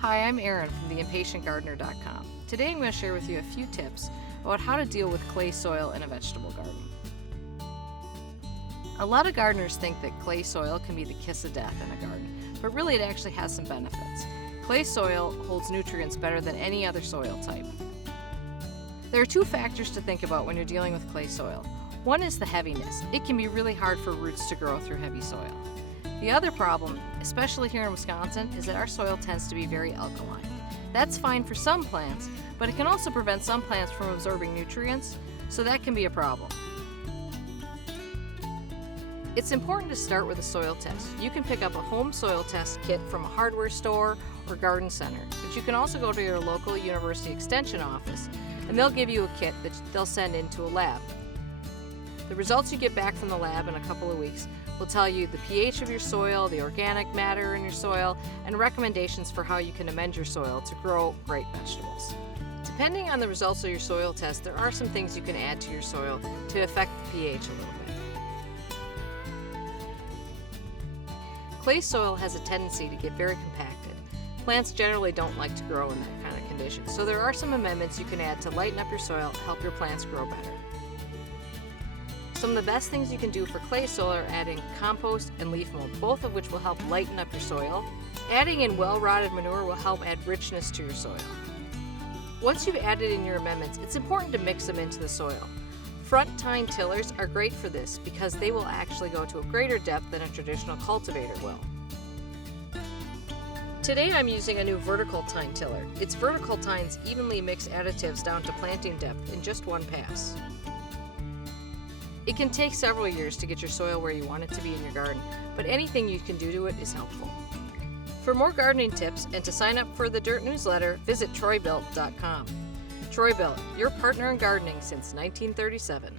Hi, I'm Erin from theimpatientgardener.com. Today I'm going to share with you a few tips about how to deal with clay soil in a vegetable garden. A lot of gardeners think that clay soil can be the kiss of death in a garden, but really it actually has some benefits. Clay soil holds nutrients better than any other soil type. There are two factors to think about when you're dealing with clay soil. One is the heaviness. It can be really hard for roots to grow through heavy soil. The other problem, especially here in Wisconsin, is that our soil tends to be very alkaline. That's fine for some plants, but it can also prevent some plants from absorbing nutrients, so that can be a problem. It's important to start with a soil test. You can pick up a home soil test kit from a hardware store or garden center, but you can also go to your local university extension office and they'll give you a kit that they'll send into a lab. The results you get back from the lab in a couple of weeks will tell you the pH of your soil, the organic matter in your soil, and recommendations for how you can amend your soil to grow great vegetables. Depending on the results of your soil test, there are some things you can add to your soil to affect the pH a little bit. Clay soil has a tendency to get very compacted. Plants generally don't like to grow in that kind of condition, so there are some amendments you can add to lighten up your soil, help your plants grow better. Some of the best things you can do for clay soil are adding compost and leaf mold, both of which will help lighten up your soil. Adding in well-rotted manure will help add richness to your soil. Once you've added in your amendments, it's important to mix them into the soil. Front tine tillers are great for this because they will actually go to a greater depth than a traditional cultivator will. Today I'm using a new vertical tine tiller. Its vertical tines evenly mix additives down to planting depth in just one pass. It can take several years to get your soil where you want it to be in your garden, but anything you can do to it is helpful. For more gardening tips and to sign up for the Dirt newsletter, visit Troy-Bilt.com. Troy-Bilt, your partner in gardening since 1937.